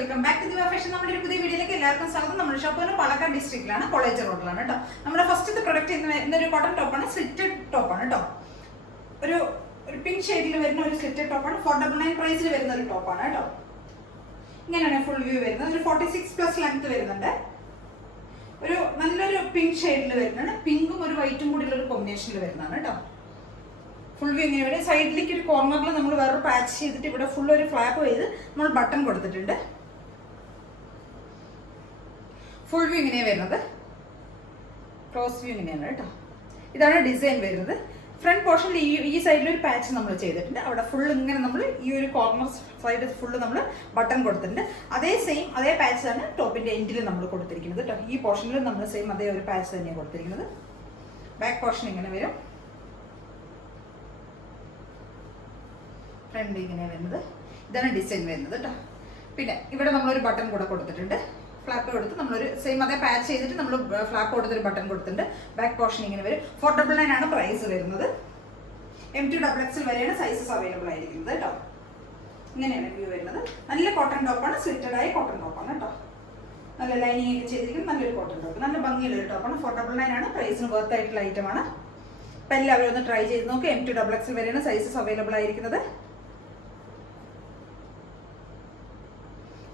Welcome back to ദിവ fashion. നമ്മുടെ ഒരു പുതിയ വീഡിയോയിലേക്ക് എല്ലാവർക്കും സ്വാഗതം. നമ്മുടെ ഷോപ്പ് പാലക്കാട് ഡിസ്ട്രിക്റ്റിലാണ്, കോളേജ് റോഡിലാണ് കേട്ടോ. നമ്മുടെ ഫസ്റ്റ് പ്രൊഡക്റ്റ് ഇന്നൊരു കോട്ടൺ ടോപ്പാണ്, സ്ലിറ്റഡ് ടോപ്പാണ് കേട്ടോ. ഒരു പിങ്ക് ഷെയ്ഡിൽ വരുന്ന ഒരു സ്ലിറ്റഡ് ടോപ്പാണ്. 499 പ്രൈസിൽ വരുന്ന ഒരു ടോപ്പാണ് കേട്ടോ. ഇങ്ങനെയാണ് ഫുൾ വ്യൂ വരുന്നത്. ഒരു 46+ ലെങ്ത് വരുന്നുണ്ട്. ഒരു നല്ലൊരു പിങ്ക് ഷെയ്ഡിൽ വരുന്നതാണ്. പിങ്കും ഒരു വൈറ്റും കൂടിയുള്ള ഒരു കോമ്പിനേഷനിൽ വരുന്നതാണ് കേട്ടോ. ഫുൾ വ്യൂ ഇങ്ങനെ വരും. സൈഡിലേക്ക് ഒരു കോർണറിൽ നമ്മൾ വേറൊരു പാച്ച് ചെയ്തിട്ട് ഇവിടെ ഫുൾ ഒരു ഫ്ലാപ്പ് ചെയ്ത് നമ്മൾ ബട്ടൺ കൊടുത്തിട്ടുണ്ട്. ഫുൾ വ്യൂ ഇങ്ങനെയാണ് വരുന്നത്. ക്രോസ് വ്യൂ ഇങ്ങനെയാണ് കേട്ടോ. ഇതാണ് ഡിസൈൻ വരുന്നത്. ഫ്രണ്ട് പോർഷനിൽ ഈ സൈഡിൽ ഒരു പാച്ച് നമ്മൾ ചെയ്തിട്ടുണ്ട്. അവിടെ ഫുൾ ഇങ്ങനെ നമ്മൾ ഈ ഒരു കോർണർ സൈഡ് ഫുള്ള് നമ്മൾ ബട്ടൺ കൊടുത്തിട്ടുണ്ട്. അതേ പാച്ച് ആണ് ടോപ്പിന്റെ എൻഡിൽ നമ്മൾ കൊടുത്തിരിക്കുന്നത് കേട്ടോ. ഈ പോർഷനിൽ നമ്മൾ സെയിം അതേ ഒരു പാച്ച് തന്നെയാണ് കൊടുത്തിരിക്കുന്നത്. ബാക്ക് പോർഷൻ ഇങ്ങനെ വരും. ഫ്രണ്ട് ഇങ്ങനെ വരുന്നത്. ഇതാണ് ഡിസൈൻ വരുന്നത് കേട്ടോ. പിന്നെ ഇവിടെ നമ്മളൊരു ബട്ടൺ കൂടെ കൊടുത്തിട്ടുണ്ട്. ഫ്ലാപ്പ് കൊടുത്ത് നമ്മളൊരു സെയിം അതേ പാച്ച് ചെയ്തിട്ട് നമ്മൾ ഫ്ലാപ്പ് കൊടുത്തൊരു ബട്ടൺ കൊടുത്തിട്ടുണ്ട്. ബാക്ക് പോർഷൻ ഇങ്ങനെ വരും. 499 ആണ് പ്രൈസ് വരുന്നത്. M2XXL വരെയാണ് സൈസസ് അവൈലബിൾ ആയിരിക്കുന്നത് കേട്ടോ. ഇങ്ങനെയാണ് വ്യൂ വരുന്നത്. നല്ല കോട്ടൺ ടോപ്പാണ്, സ്ലിറ്റഡ് ആയ കോട്ടൺ ടോപ്പാണ് കേട്ടോ. നല്ല ലൈനിങ് ഒക്കെ ചെയ്തിരിക്കുന്നത് നല്ലൊരു കോട്ടൺ ടോപ്പ്. നല്ല ഭംഗിയുള്ള ഒരു ടോപ്പാണ്. 499 ആണ്. പ്രൈസിന് വർത്ത് ആയിട്ടുള്ള ഐറ്റമാണ്. അപ്പം എല്ലാവരും ഒന്ന് ട്രൈ ചെയ്ത് നോക്കുക. M2XXL വരെയാണ് സൈസസ് അവൈലബിൾ ആയിരിക്കുന്നത്.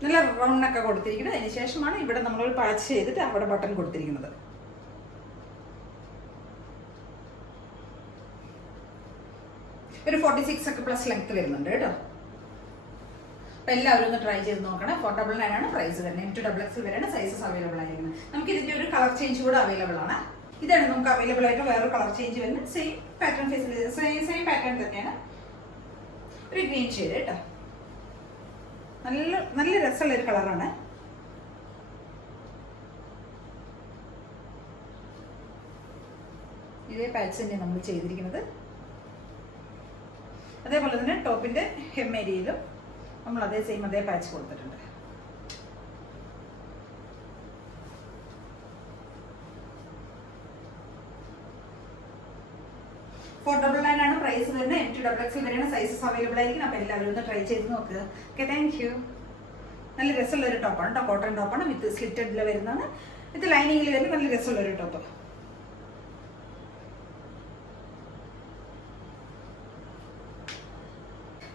നല്ല റൗണ്ടൊക്കെ കൊടുത്തിരിക്കുന്നത്. അതിന് ശേഷമാണ് ഇവിടെ നമ്മളൊരു പാച്ച് ചെയ്തിട്ട് അവിടെ ബട്ടൺ കൊടുത്തിരിക്കുന്നത്. ഒരു 46+ ലെങ്ത് വരുന്നുണ്ട് കേട്ടോ. അപ്പം എല്ലാവരും ഒന്ന് ട്രൈ ചെയ്ത് നോക്കണം. 499 ആണ് പ്രൈസ് വരുന്നത്. M2XXL വരെയാണ് സൈസസ് അവൈലബിൾ ആയിരിക്കുന്നത്. നമുക്ക് ഇതിൻ്റെ ഒരു കളർ ചേഞ്ച് കൂടെ അവൈലബിൾ ആണ്. ഇതാണ് നമുക്ക് അവൈലബിൾ ആയിട്ട് വേറൊരു കളർ ചേഞ്ച് വരുന്നത്. സെയിം പാറ്റേൺ സെയിം പാറ്റേൺ തന്നെയാണ്. ഒരു ഗ്രീൻ ഷെയ്ഡ് കേട്ടോ. നല്ല രസമുള്ള ഒരു കളറാണ്. ഇതേ പാച്ച് തന്നെ നമ്മൾ ചെയ്തിരിക്കുന്നത്. അതേപോലെ തന്നെ ടോപ്പിന്റെ ഹെം ഏരിയയിലും നമ്മൾ അതേ പാച്ച് കൊടുത്തിട്ടുണ്ട്. $499 ആണ് പ്രൈസ് വരുന്നത്. M2XXL വരെയാണ് സൈസസ് അവൈലബിൾ ആയിരിക്കും. അപ്പോൾ എല്ലാവരും ഒന്ന് ട്രൈ ചെയ്ത് നോക്കുക. Okay, thank you. നല്ല രസമുള്ള ഒരു ടോപ്പാണ് കേട്ടോ. കോട്ടൺ ടോപ്പാണ്. വിത്ത് സ്ലിറ്റഡിൽ വരുന്നതാണ്. വിത്ത് ലൈനിങ്ങിൽ വരുന്ന നല്ല രസമുള്ള ഒരു ടോപ്പ്.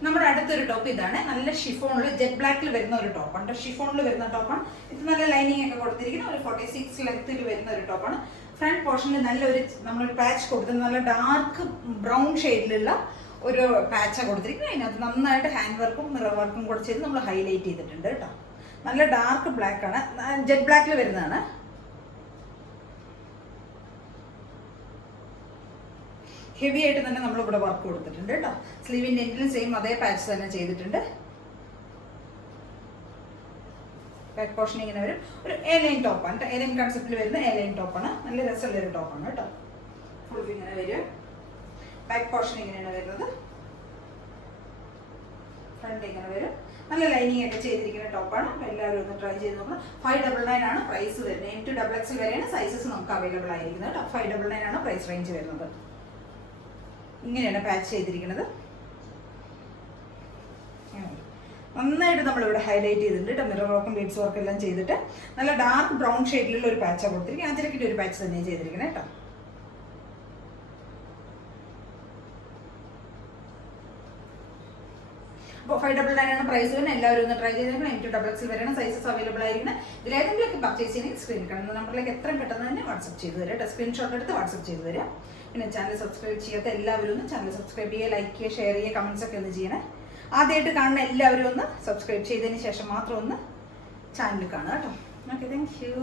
നമ്മുടെ അടുത്തൊരു ടോപ്പ് ഇതാണ്. നല്ല ഷിഫോണിൽ ജെറ്റ് ബ്ലാക്കിൽ വരുന്ന ഒരു ടോപ്പാണ്. ഷിഫോണിൽ വരുന്ന ടോപ്പാണ്. ഇത് നല്ല ലൈനിങ് ഒക്കെ കൊടുത്തിരിക്കുന്ന ഒരു 46 ലെങ്ത്തിൽ വരുന്ന ഒരു ടോപ്പാണ്. ഫ്രണ്ട് പോർഷനിൽ നല്ലൊരു നമ്മളൊരു പാച്ച് കൊടുത്തത് നല്ല ഡാർക്ക് ബ്രൗൺ ഷെയ്ഡിലുള്ള ഒരു പാച്ചാണ് കൊടുത്തിരിക്കുന്നത്. അതിനകത്ത് നന്നായിട്ട് ഹാൻഡ് വർക്കും മിറർ വർക്കും കൂടെ ചെയ്ത് നമ്മൾ ഹൈലൈറ്റ് ചെയ്തിട്ടുണ്ട് കേട്ടോ. നല്ല ഡാർക്ക് ബ്ലാക്ക് ആണ്. ജെറ്റ് ബ്ലാക്കിൽ വരുന്നതാണ്. ഹെവി ആയിട്ട് തന്നെ നമ്മൾ ഇവിടെ വർക്ക് കൊടുത്തിട്ടുണ്ട് കേട്ടോ. സ്ലീവിൻ്റെ എൻഡിലും സെയിം അതേ പാച്ച് തന്നെ ചെയ്തിട്ടുണ്ട്. ബാക്ക് പോർഷൻ ഇങ്ങനെ വരും. ഒരു എലൈൻ ടോപ്പാണ് കേട്ടോ. എലൈൻ കൺസെപ്റ്റിൽ വരുന്ന എലൈൻ ടോപ്പാണ്. നല്ല രസമുള്ള ഒരു ടോപ്പാണ് കേട്ടോ. ഫുൾ ഇങ്ങനെ വരും. ബാക്ക് പോർഷൻ ഇങ്ങനെയാണ് വരുന്നത്. ഫ്രണ്ട് ഇങ്ങനെ വരും. നല്ല ലൈനിങ് ഒക്കെ ചെയ്തിരിക്കുന്ന ടോപ്പാണ്. അപ്പോൾ എല്ലാവരും ഒന്ന് ട്രൈ ചെയ്ത് നോക്കണം. 599 ആണ് പ്രൈസ് വരുന്നത്. M2XXL വരെയാണ് സൈസസ് നമുക്ക് അവൈലബിൾ ആയിരിക്കുന്നത് കേട്ടോ. 599 ആണ് പ്രൈസ് റേഞ്ച് വരുന്നത്. ഇങ്ങനെയാണ് പാച്ച് ചെയ്തിരിക്കുന്നത്. നന്നായിട്ട് നമ്മളിവിടെ ഹൈലൈറ്റ് ചെയ്തിട്ടുണ്ട്. മിറർ വർക്കും ബീഡ്സ് വർക്കും എല്ലാം ചെയ്തിട്ട് നല്ല ഡാർക്ക് ബ്രൗൺ ഷെയ്ഡിലുള്ള ഒരു പാച്ചാണ് കൊടുത്തിരിക്കുന്നത്. അഞ്ചരക്കിൻ്റെ ഒരു പാച്ച് തന്നെയാണ് ചെയ്തിരിക്കുന്നത് കേട്ടോ. അപ്പോൾ 599 ആണ് പ്രൈസ് വരുന്നത്. എല്ലാവരും ഒന്ന് ട്രൈ ചെയ്തേക്കണം. M2XXL വരെയാണ് സൈസസ് അവൈലബിൾ ആയിരിക്കുന്നത്. ഇതിലേതെങ്കിലുമൊക്കെ പർച്ചേസ് ചെയ്യണമെങ്കിൽ സ്ക്രീൻ കാണുന്ന നമ്പറിലേക്ക് എത്രയും പെട്ടെന്ന് തന്നെ വാട്സപ്പ് ചെയ്ത് തരാം കേട്ടോ. സ്ക്രീൻഷോട്ട് എടുത്ത് വാട്സപ്പ് ചെയ്ത് തരാം. പിന്നെ ചാനൽ സബ്സ്ക്രൈബ് ചെയ്യാത്ത എല്ലാവരും ഒന്ന് ചാനൽ സബ്സ്ക്രൈബ് ചെയ്യുക, ലൈക്ക് ചെയ്യുക, ഷെയർ ചെയ്യുക, കമൻസ് ഒക്കെ ഒന്ന് ചെയ്യണേ. ആദ്യമായിട്ട് കാണുന്ന എല്ലാവരും ഒന്ന് സബ്സ്ക്രൈബ് ചെയ്തതിന് ശേഷം മാത്രം ഒന്ന് ചാനൽ കാണുക കേട്ടോ. Okay, thank you.